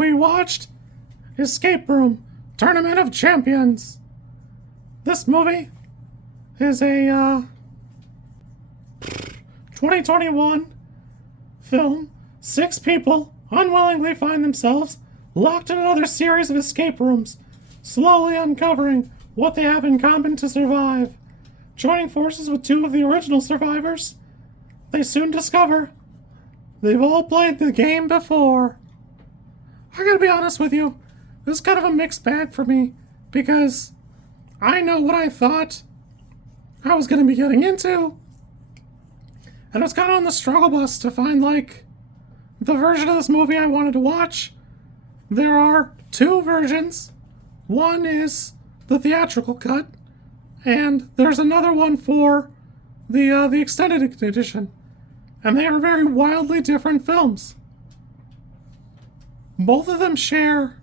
we watched Escape Room Tournament of Champions. This movie is a 2021 film. 6 people unwillingly find themselves locked in another series of escape rooms, slowly uncovering what they have in common to survive. Joining forces with 2 of the original survivors, they soon discover they've all played the game before. I gotta be honest with you, this is kind of a mixed bag for me, because I know what I thought I was gonna be getting into, and I was kind of on the struggle bus to find, like, the version of this movie I wanted to watch. There are 2 versions. One is the theatrical cut, and there's another one for the extended edition. And they are very wildly different films. Both of them share,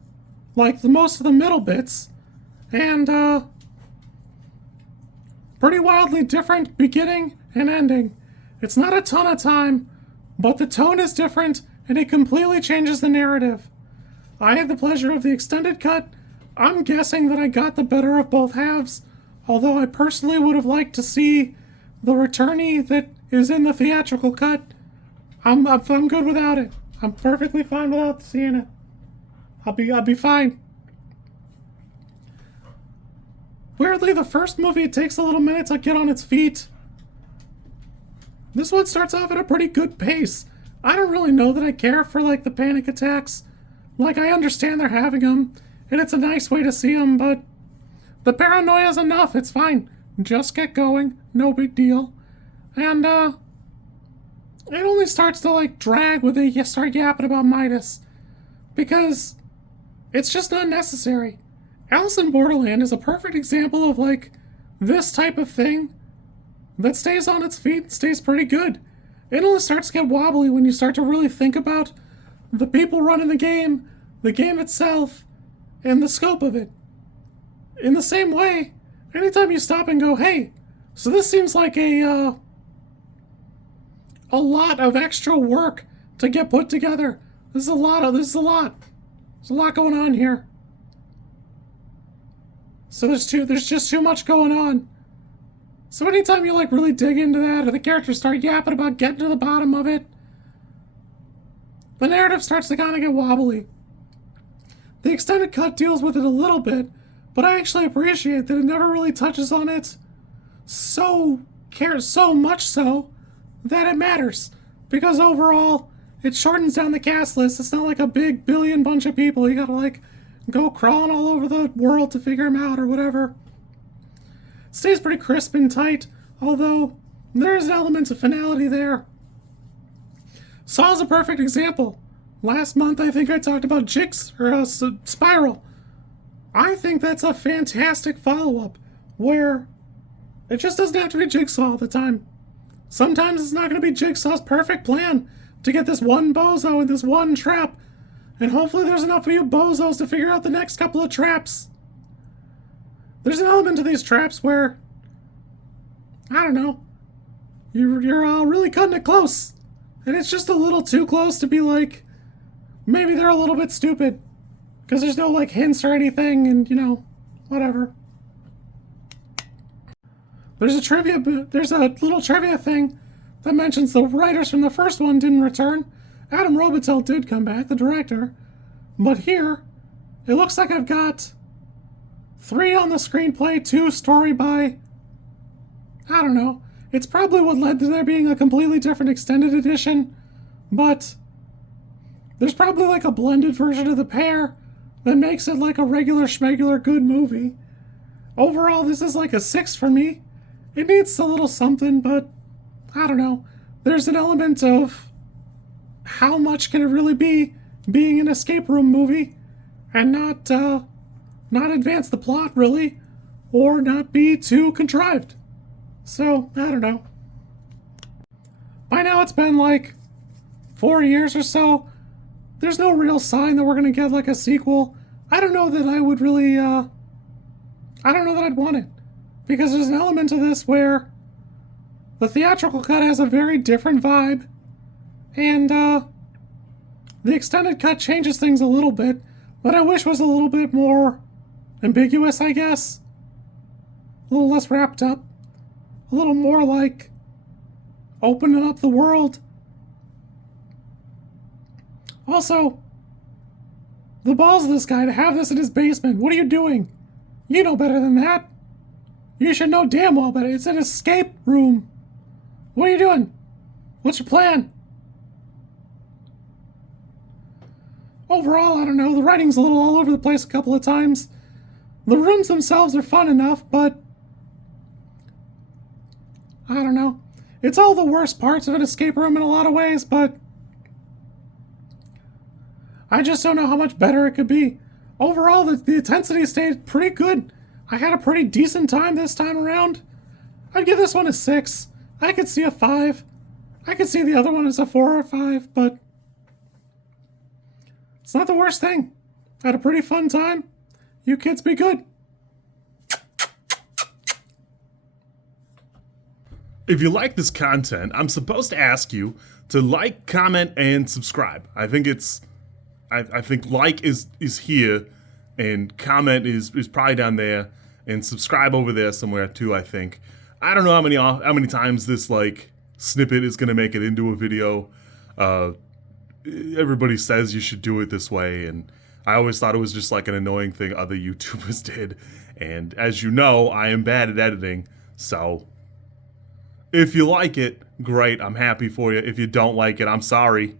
like, most of the middle bits, and pretty wildly different beginning and ending. It's not a ton of time, but the tone is different, and it completely changes the narrative. I had the pleasure of the extended cut. I'm guessing that I got the better of both halves, although I personally would have liked to see the returnee that is in the theatrical cut. I'm good without it. I'm perfectly fine without seeing it. I'll be fine. Weirdly, the first movie, it takes a little minute to get on its feet. This one starts off at a pretty good pace. I don't really know that I care for, like, the panic attacks. Like, I understand they're having them, and it's a nice way to see them, but the paranoia's enough. It's fine. Just get going. No big deal. And, it only starts to, like, drag when they start yapping about Midas. Because it's just not necessary. Alice in Borderland is a perfect example of, like, this type of thing that stays on its feet and stays pretty good. It only starts to get wobbly when you start to really think about the people running the game itself, and the scope of it. In the same way, anytime you stop and go, hey, so this seems like a lot of extra work to get put together. There's a lot going on here. So there's just too much going on. So anytime you, like, really dig into that, or the characters start yapping about getting to the bottom of it, the narrative starts to kind of get wobbly. The extended cut deals with it a little bit, but I actually appreciate that it never really touches on it so much so that it matters. Because overall, it shortens down the cast list. It's not like a big billion bunch of people. You gotta, like, go crawling all over the world to figure them out or whatever. It stays pretty crisp and tight, although there is an element of finality there. Saw's a perfect example. Last month, I think I talked about Spiral. I think that's a fantastic follow-up, where it just doesn't have to be Jigsaw all the time. Sometimes it's not going to be Jigsaw's perfect plan to get this one bozo in this one trap, and hopefully there's enough of you bozos to figure out the next couple of traps. There's an element to these traps where, I don't know, you're all really cutting it close, and it's just a little too close to be like, maybe they're a little bit stupid, because there's no, like, hints or anything, and, you know, whatever. There's a little trivia thing that mentions the writers from the first one didn't return. Adam Robitel did come back, the director. But here, it looks like I've got 3 on the screenplay, 2 story by, I don't know. It's probably what led to there being a completely different extended edition, but there's probably, like, a blended version of the pair that makes it like a regular schmegular good movie. Overall, this is like a 6 for me. It needs a little something, but I don't know. There's an element of how much can it really be being an escape room movie and not advance the plot, really, or not be too contrived. So, I don't know. By now it's been like 4 years or so. There's no real sign that we're going to get, like, a sequel. I don't know that I would really, I don't know that I'd want it. Because there's an element to this where the theatrical cut has a very different vibe. And, The extended cut changes things a little bit, but I wish was a little bit more ambiguous, I guess. A little less wrapped up. A little more like opening up the world. Also, the balls of this guy to have this in his basement. What are you doing? You know better than that. You should know damn well better. It's an escape room. What are you doing? What's your plan? Overall, I don't know. The writing's a little all over the place a couple of times. The rooms themselves are fun enough, but I don't know. It's all the worst parts of an escape room in a lot of ways, but I just don't know how much better it could be. Overall, the intensity stayed pretty good. I had a pretty decent time this time around. I'd give this one a 6. I could see a 5. I could see the other one as a 4 or 5, but it's not the worst thing. I had a pretty fun time. You kids be good. If you like this content, I'm supposed to ask you to like, comment, and subscribe. I think like is here, and comment is probably down there, and subscribe over there somewhere too. I think. I don't know how many times this like snippet is gonna make it into a video. Everybody says you should do it this way, and I always thought it was just like an annoying thing other YouTubers did. And as you know, I am bad at editing, so if you like it, great, I'm happy for you. If you don't like it, I'm sorry.